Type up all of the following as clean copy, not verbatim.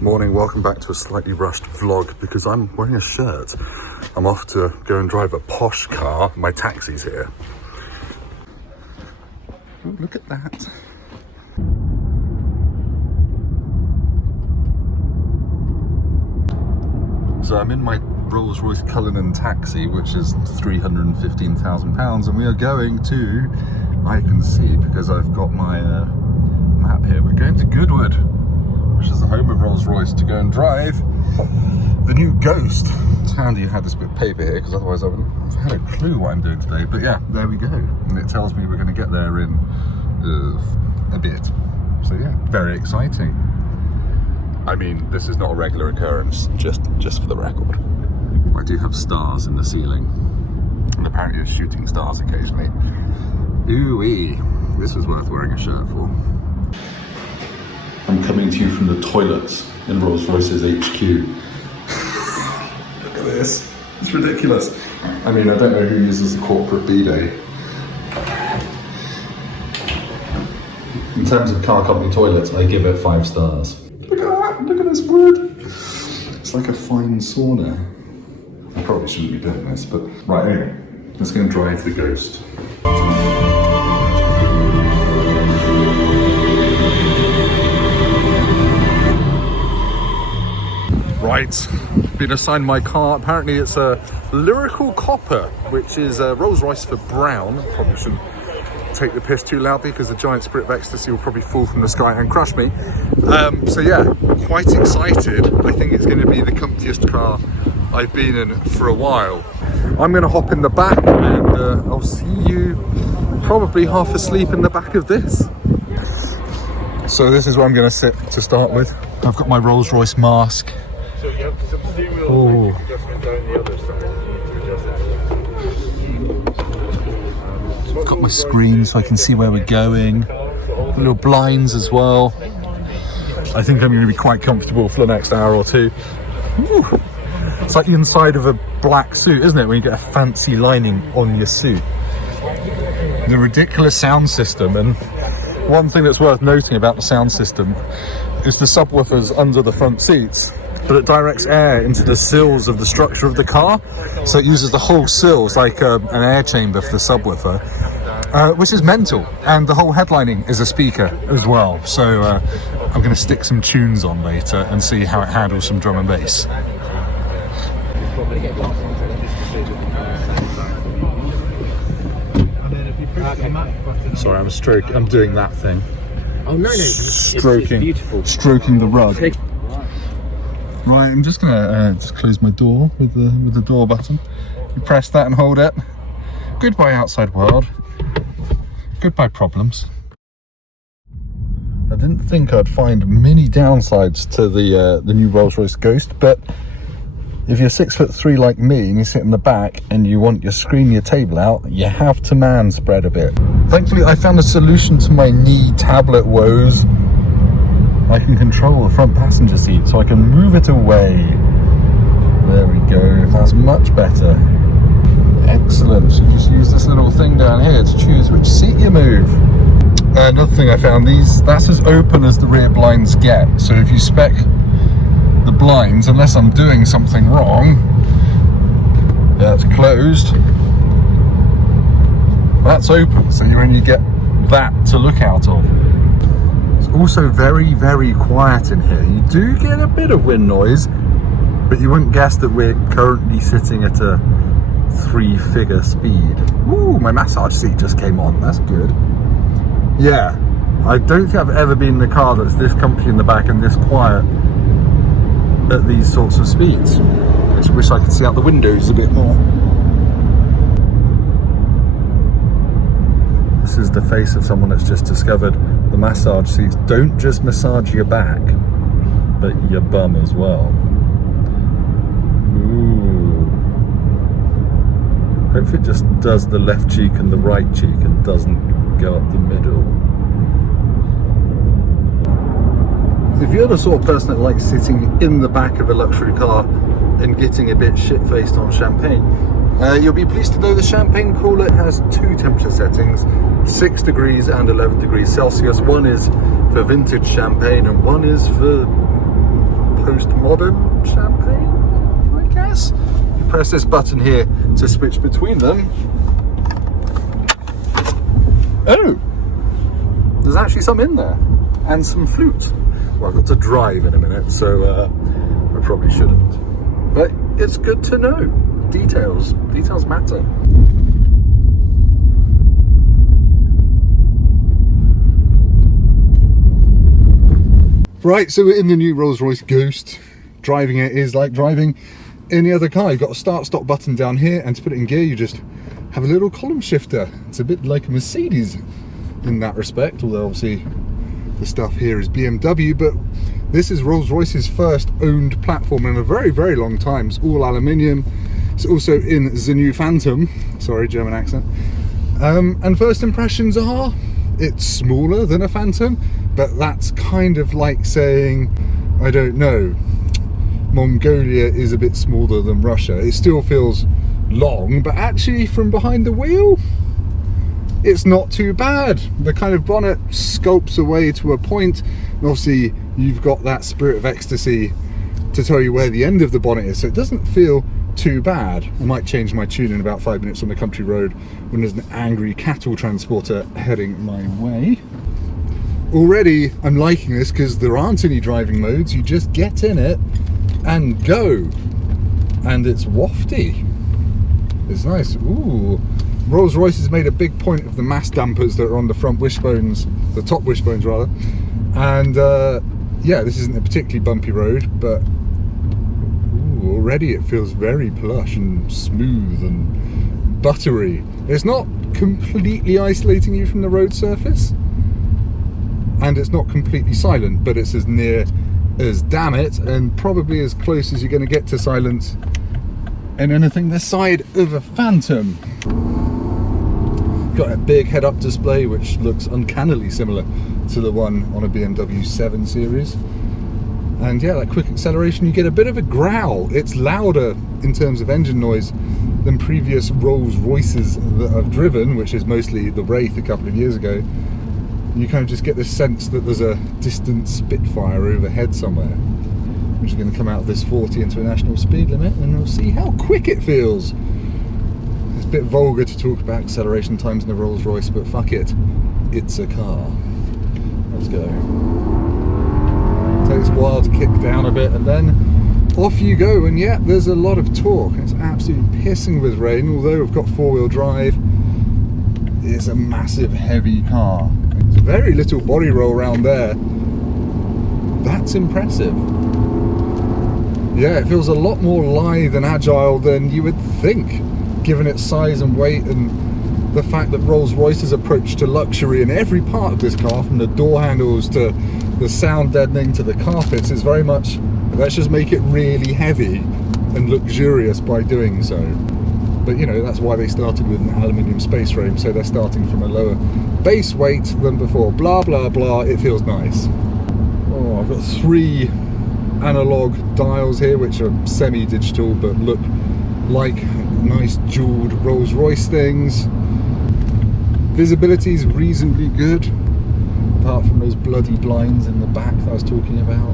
Morning, welcome back to a slightly rushed vlog because I'm wearing a shirt. I'm off to go and drive a posh car. My taxi's here. Ooh, look at that. So I'm in my Rolls Royce taxi, which is £315,000, and we are going to, I can see because I've got my map here, we're going to Goodwood, which is the home of Rolls Royce, to go and drive the new Ghost. It's handy I had this bit of paper here because otherwise I wouldn't have had a clue what I'm doing today. But yeah, there we go. And it tells me we're going to get there in a bit. So yeah, very exciting. I mean, this is not a regular occurrence, just for the record. I do have stars in the ceiling, and apparently it's shooting stars occasionally. Ooh-wee, this was worth wearing a shirt for. I'm coming to you from the toilets in Rolls Royce's HQ. Look at this, it's ridiculous. I mean, I don't know who uses a corporate bidet. In terms of car company toilets, I give it 5 stars. Look at that, look at this wood. It's like a fine sauna. I probably shouldn't be doing this, but right, anyway, let's go and drive the Ghost. Right, been assigned my car. Apparently it's a Lyrical Copper, which is Rolls Royce for brown. Probably shouldn't take the piss too loudly because the giant spirit of Ecstasy will probably fall from the sky and crush me. So yeah, quite excited. I think it's going to be the comfiest car I've been in for a while. I'm going to hop in the back and I'll see you probably half asleep in the back of this. So this is where I'm going to sit to start with. I've got my Rolls Royce mask. So you have some steering wheel adjustment down the other side. I've got my screen so I can see where we're going. Little blinds as well. I think I'm going to be quite comfortable for the next hour or two. Woo. It's like the inside of a black suit, isn't it, when you get a fancy lining on your suit. The ridiculous sound system, and one thing that's worth noting about the sound system is the subwoofers under the front seats, but it directs air into the sills of the structure of the car, so it uses the whole sills like an air chamber for the subwoofer, which is mental. And the whole headlining is a speaker as well, so I'm going to stick some tunes on later and see how it handles some drum and bass. Sorry, I'm doing that thing. Oh no, stroking, it's beautiful. Stroking the rug. Right, I'm just gonna just close my door with the door button. You press that and hold it. Goodbye outside world. Goodbye problems. I didn't think I'd find many downsides to the new Rolls Royce Ghost, but if you're 6'3" like me and you sit in the back and you want your screen, your table out, you have to man spread a bit. Thankfully, I found a solution to my knee tablet woes. I can control the front passenger seat, so I can move it away. There we go, that's much better. Excellent, so you just use this little thing down here to choose which seat you move. Another thing I found, that's as open as the rear blinds get, so if you spec the blinds, unless I'm doing something wrong, that's closed, that's open, so you only get that to look out of. It's also very, very quiet in here. You do get a bit of wind noise, but you wouldn't guess that we're currently sitting at a 3-figure speed. Ooh, my massage seat just came on, that's good. Yeah, I don't think I've ever been in a car that's this comfy in the back and this quiet at these sorts of speeds. I just wish I could see out the windows a bit more. This is the face of someone that's just discovered the massage seats don't just massage your back, but your bum as well. Ooh. Hope it just does the left cheek and the right cheek and doesn't go up the middle. If you're the sort of person that likes sitting in the back of a luxury car and getting a bit shit-faced on champagne, you'll be pleased to know the champagne cooler has 2 temperature settings, 6 degrees and 11 degrees Celsius. One is for vintage champagne and one is for most modern champagne, I guess. You press this button here to switch between them. Oh, there's actually some in there, and some flute. Well, I've got to drive in a minute, so I probably shouldn't. But it's good to know. Details matter. Right, so we're in the new Rolls Royce Ghost. Driving it is like driving any other car. You've got a start-stop button down here, and to put it in gear, you just have a little column shifter. It's a bit like a Mercedes in that respect, although obviously the stuff here is BMW, but this is Rolls Royce's first owned platform in a very, very long time. It's all aluminium. It's also in the new Phantom. Sorry, German accent. And first impressions are, it's smaller than a Phantom, but that's kind of like saying, I don't know, Mongolia is a bit smaller than Russia. It still feels long, but actually from behind the wheel, it's not too bad. The kind of bonnet sculpts away to a point, and obviously you've got that Spirit of Ecstasy to tell you where the end of the bonnet is, so it doesn't feel too bad. I might change my tune in about 5 minutes on the country road when there's an angry cattle transporter heading my way. Already I'm liking this because there aren't any driving modes. You just get in it and go, and it's wafty. It's nice. Ooh, Rolls Royce has made a big point of the mass dampers that are on the front wishbones, the top wishbones rather, and yeah, this isn't a particularly bumpy road, but ooh, already it feels very plush and smooth and buttery. It's not completely isolating you from the road surface, and it's not completely silent, but it's as near as damn it, and probably as close as you're going to get to silence in anything this side of a Phantom. Got a big head-up display which looks uncannily similar to the one on a BMW 7 Series. And yeah, that quick acceleration, you get a bit of a growl. It's louder in terms of engine noise than previous Rolls Royces that I've driven, which is mostly the Wraith a couple of years ago. You kind of just get this sense that there's a distant Spitfire overhead somewhere, which is going to come out of this 40 into a national speed limit, and we'll see how quick it feels. It's a bit vulgar to talk about acceleration times in a Rolls Royce, but fuck it, it's a car. Let's go. Takes a while to kick down a bit, and then off you go, and yeah, there's a lot of torque. It's absolutely pissing with rain, although we've got four-wheel drive. It's a massive, heavy car. There's very little body roll around there. That's impressive. Yeah, it feels a lot more lithe and agile than you would think, given its size and weight, and the fact that Rolls-Royce's approach to luxury in every part of this car, from the door handles to the sound deadening to the carpets, is very much, let's just make it really heavy and luxurious by doing so. But you know, that's why they started with an aluminium space frame, so they're starting from a lower base weight than before. Blah blah blah, it feels nice. Oh, I've got 3 analog dials here which are semi-digital but look like nice jeweled Rolls Royce things. Visibility is reasonably good, apart from those bloody blinds in the back that I was talking about,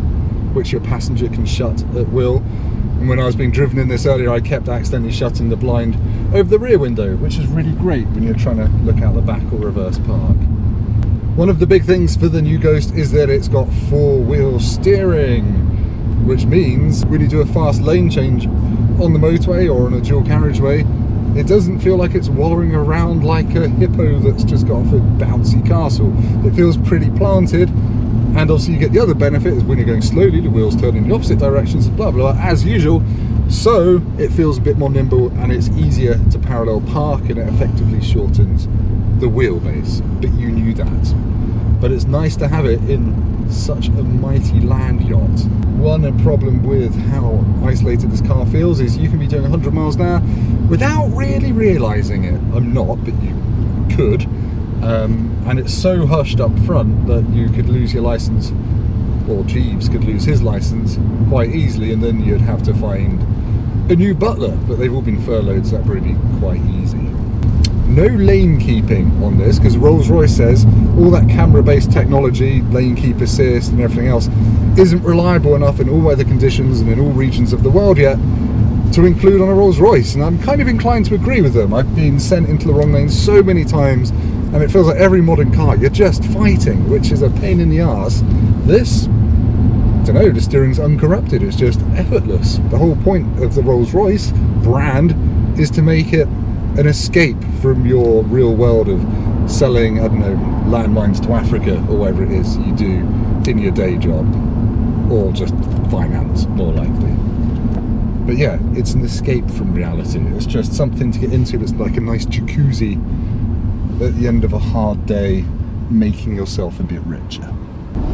which your passenger can shut at will. And when I was being driven in this earlier, I kept accidentally shutting the blind over the rear window, which is really great when you're trying to look out the back or reverse park. One of the big things for the new Ghost is that it's got 4-wheel steering, which means when you do a fast lane change on the motorway or on a dual carriageway, it doesn't feel like it's wallowing around like a hippo that's just got off a bouncy castle. It feels pretty planted, and obviously you get the other benefit is when you're going slowly, the wheels turn in the opposite directions, blah blah, as usual, so it feels a bit more nimble and it's easier to parallel park, and it effectively shortens the wheelbase, but you knew that. But it's nice to have it in such a mighty land yacht. One problem with how isolated this car feels is you can be doing 100 miles an hour without really realising it. I'm not, but you could. And it's so hushed up front that you could lose your license, or Jeeves could lose his license quite easily, and then you'd have to find a new butler, but they've all been furloughed, so that'd probably be quite easy. No lane keeping on this, because Rolls-Royce says all that camera-based technology, lane keep assist and everything else, isn't reliable enough in all weather conditions and in all regions of the world yet to include on a Rolls Royce, and I'm kind of inclined to agree with them. I've been sent into the wrong lane so many times, and it feels like every modern car you're just fighting, which is a pain in the arse. This, I don't know, the steering's uncorrupted, it's just effortless. The whole point of the Rolls Royce brand is to make it an escape from your real world of selling, I don't know, landmines to Africa or whatever it is you do in your day job, or just finance, more likely. But yeah, it's an escape from reality. It's just something to get into that's like a nice jacuzzi at the end of a hard day, making yourself a bit richer.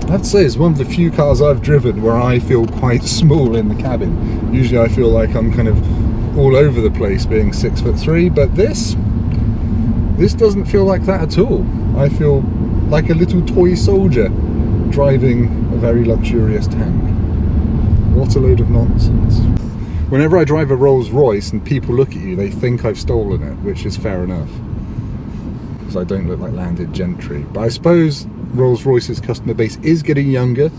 I have to say, it's one of the few cars I've driven where I feel quite small in the cabin. Usually I feel like I'm kind of all over the place being 6'3", but this doesn't feel like that at all. I feel like a little toy soldier driving a very luxurious tank. What a load of nonsense. Whenever I drive a Rolls Royce and people look at you, they think I've stolen it, which is fair enough, because I don't look like landed gentry. But I suppose Rolls Royce's customer base is getting younger.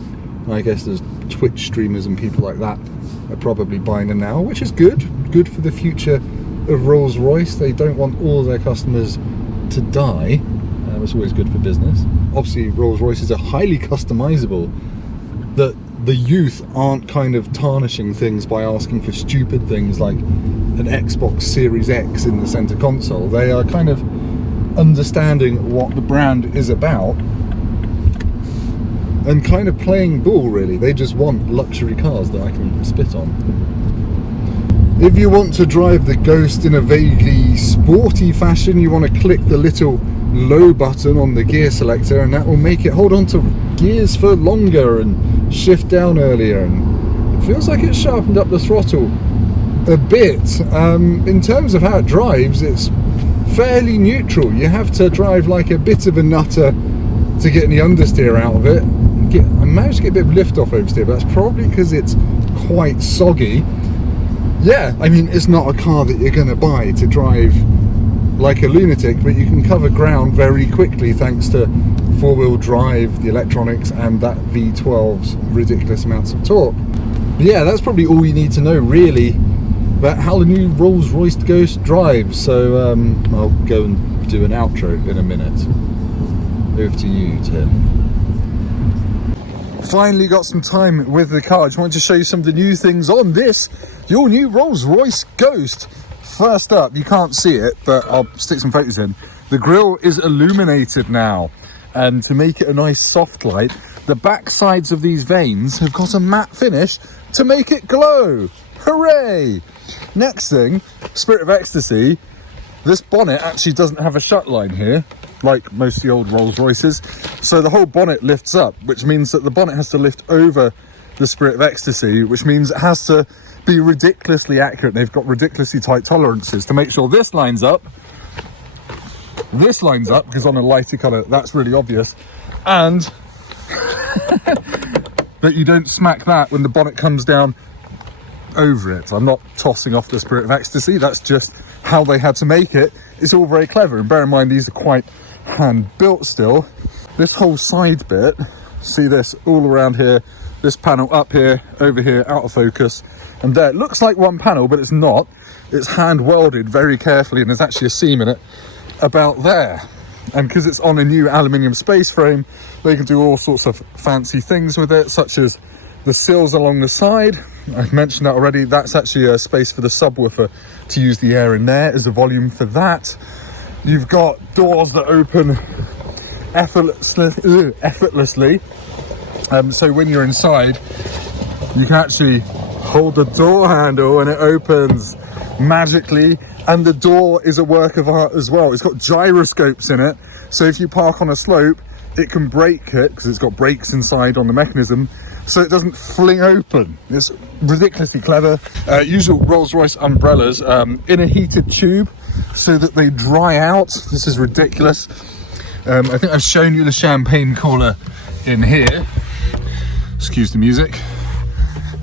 I guess there's Twitch streamers and people like that are probably buying them now, which is good for the future of Rolls Royce. They don't want all their customers to die. It's always good for business. Obviously Rolls Royces are highly customizable, that the youth aren't kind of tarnishing things by asking for stupid things like an Xbox Series X in the center console. They are kind of understanding what the brand is about and kind of playing ball, really. They just want luxury cars that I can spit on. If you want to drive the Ghost in a vaguely sporty fashion, you want to click the little low button on the gear selector, and that will make it hold on to gears for longer and shift down earlier, and it feels like it's sharpened up the throttle a bit. In terms of how it drives, it's fairly neutral. You have to drive like a bit of a nutter to get any understeer out of it. I managed to get a bit of lift off oversteer, but that's probably because it's quite soggy. Yeah, I mean, it's not a car that you're going to buy to drive like a lunatic, but you can cover ground very quickly thanks to four-wheel drive, the electronics, and that V12's ridiculous amounts of torque. But yeah, that's probably all you need to know, really, about how the new Rolls Royce Ghost drives. So I'll go and do an outro in a minute. Over to you, Tim. Finally got some time with the car. I just wanted to show you some of the new things on this, your new Rolls Royce Ghost. First up, you can't see it, but I'll stick some photos in. The grille is illuminated now, and to make it a nice soft light, the back sides of these vanes have got a matte finish to make it glow. Hooray! Next thing, Spirit of Ecstasy. This bonnet actually doesn't have a shut line here, like most of the old Rolls Royces. So the whole bonnet lifts up, which means that the bonnet has to lift over the Spirit of Ecstasy, which means it has to be ridiculously accurate. They've got ridiculously tight tolerances to make sure this lines up, because on a lighter colour that's really obvious, and that you don't smack that when the bonnet comes down over it. I'm not tossing off the Spirit of Ecstasy, that's just how they had to make it. It's all very clever, and bear in mind these are quite hand built still. This whole side bit, see this all around here, this panel up here, over here, out of focus, and there. It looks like one panel, but it's not. It's hand welded very carefully, and there's actually a seam in it about there. And because it's on a new aluminium space frame, they can do all sorts of fancy things with it, such as the sills along the side. I've mentioned that already. That's actually a space for the subwoofer to use the air in there as a volume for that. You've got doors that open effortlessly. So when you're inside, you can actually hold the door handle and it opens magically. And the door is a work of art as well. It's got gyroscopes in it. So if you park on a slope, it can brake it, because it's got brakes inside on the mechanism, so it doesn't fling open. It's ridiculously clever. Usual Rolls Royce umbrellas in a heated tube so that they dry out. This is ridiculous. I think I've shown you the champagne cooler in here. Excuse the music.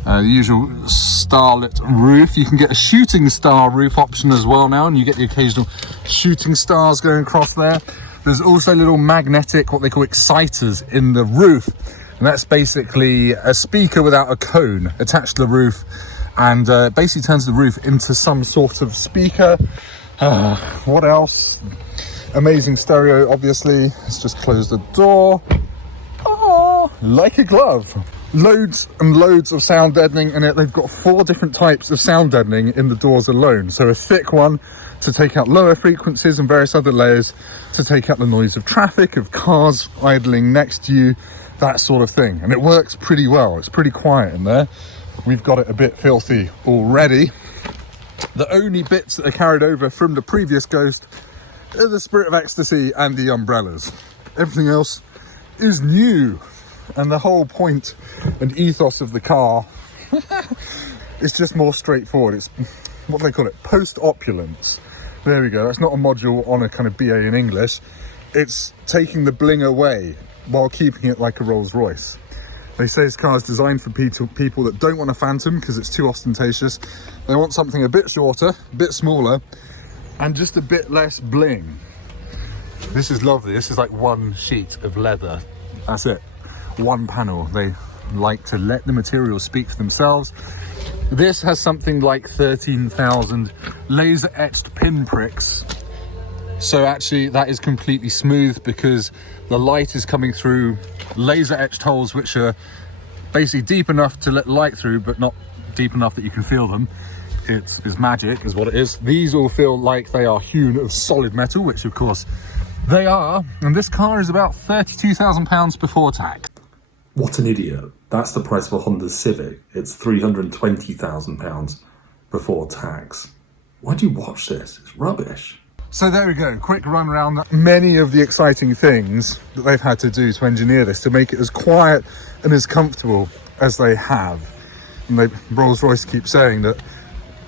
The usual starlit roof. You can get a shooting star roof option as well now, and you get the occasional shooting stars going across there. There's also little magnetic, what they call exciters in the roof. And that's basically a speaker without a cone attached to the roof, and basically turns the roof into some sort of speaker. What else? Amazing stereo, obviously. Let's just close the door. Like a glove. Loads and loads of sound deadening in it. They've got 4 different types of sound deadening in the doors alone. So a thick one to take out lower frequencies, and various other layers to take out the noise of traffic, of cars idling next to you, that sort of thing. And it works pretty well. It's pretty quiet in there. We've got it a bit filthy already. The only bits that are carried over from the previous Ghost are the Spirit of Ecstasy and the umbrellas. Everything else is new. And the whole point and ethos of the car is just more straightforward. It's, what do they call it? Post-opulence. There we go. That's not a module on a kind of BA in English. It's taking the bling away while keeping it like a Rolls Royce. They say this car is designed for people that don't want a Phantom because it's too ostentatious. They want something a bit shorter, a bit smaller, and just a bit less bling. This is lovely. This is like one sheet of leather. That's it. One panel. They like to let the materials speak for themselves. This has something like 13,000 laser etched pinpricks. So actually that is completely smooth because the light is coming through laser etched holes which are basically deep enough to let light through, but not deep enough that you can feel them. It's magic is what it is. These all feel like they are hewn of solid metal, which of course they are. And this car is about £32,000 before tax. What an idiot. That's the price of a Honda Civic. It's £320,000 before tax. Why'd you watch this? It's rubbish. So there we go, quick run around many of the exciting things that they've had to do to engineer this to make it as quiet and as comfortable as they have. And Rolls-Royce keeps saying that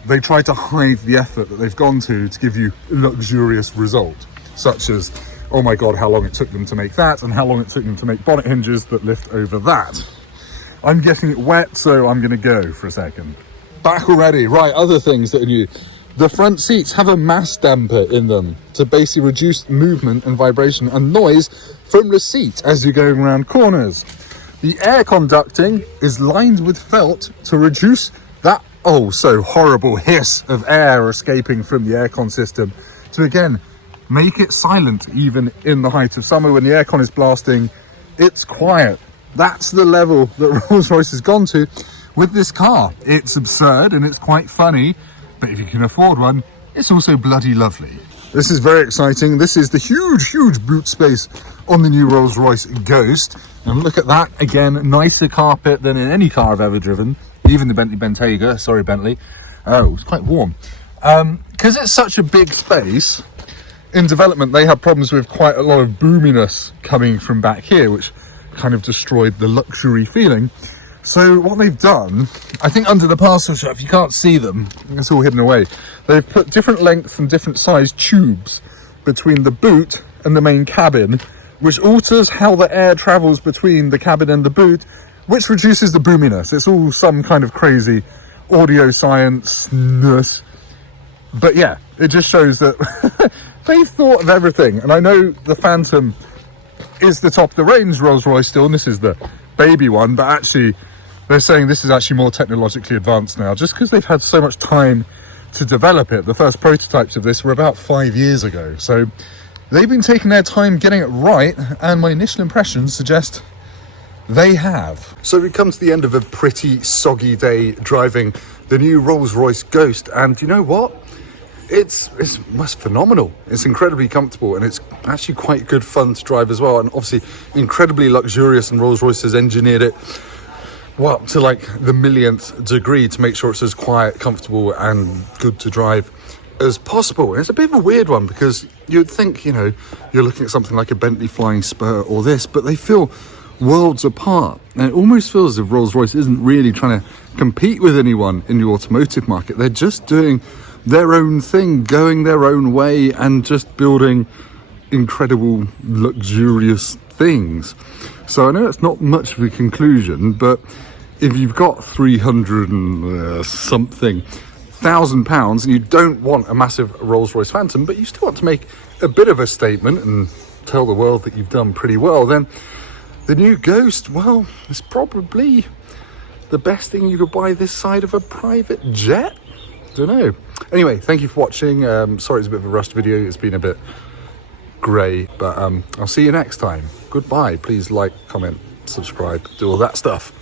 they try to hide the effort that they've gone to give you a luxurious result, such as, oh my God, how long it took them to make that, and how long it took them to make bonnet hinges that lift over that. I'm getting it wet, so I'm gonna go for a second. Back already, right, other things that are new. The front seats have a mass damper in them to basically reduce movement and vibration and noise from the seat as you're going around corners. The air conducting is lined with felt to reduce that oh so horrible hiss of air escaping from the aircon system, to again make it silent even in the height of summer when the aircon is blasting. It's quiet. That's the level that Rolls-Royce has gone to with this car. It's absurd and it's quite funny, but if you can afford one, it's also bloody lovely. This is very exciting. This is the huge boot space on the new Rolls Royce Ghost. And look at that, again, nicer carpet than in any car I've ever driven. Even the Bentley Bentayga, sorry Bentley. Oh, it's quite warm. Because it's such a big space, in development they had problems with quite a lot of boominess coming from back here, which kind of destroyed the luxury feeling. So what they've done, I think under the parcel shelf, you can't see them, it's all hidden away. They've put different length and different size tubes between the boot and the main cabin, which alters how the air travels between the cabin and the boot, which reduces the boominess. It's all some kind of crazy audio science-ness. But yeah, it just shows that they've thought of everything. And I know the Phantom is the top of the range Rolls-Royce still, and this is the baby one, but actually they're saying this is actually more technologically advanced now, just because they've had so much time to develop it. The first prototypes of this were about 5 years ago, so they've been taking their time getting it right, and my initial impressions suggest they have. So we come to the end of a pretty soggy day driving the new Rolls Royce Ghost, and you know what? It's phenomenal. It's incredibly comfortable, and it's actually quite good fun to drive as well, and obviously incredibly luxurious, and Rolls-Royce has engineered it up to like the millionth degree to make sure it's as quiet, comfortable and good to drive as possible. And it's a bit of a weird one because you'd think, you know, you're looking at something like a Bentley Flying Spur or this, but they feel worlds apart, and it almost feels as if Rolls-Royce isn't really trying to compete with anyone in the automotive market. They're just doing their own thing, going their own way, and just building incredible, luxurious things. So I know it's not much of a conclusion, but if you've got 300 and something £1,000 and you don't want a massive Rolls-Royce Phantom, but you still want to make a bit of a statement and tell the world that you've done pretty well, then The new Ghost, well, it's probably the best thing you could buy this side of a private jet. Don't know. Anyway, thank you for watching. Sorry it's a bit of a rushed video. It's been a bit grey, but I'll see you next time. Goodbye. Please like, comment, subscribe, do all that stuff.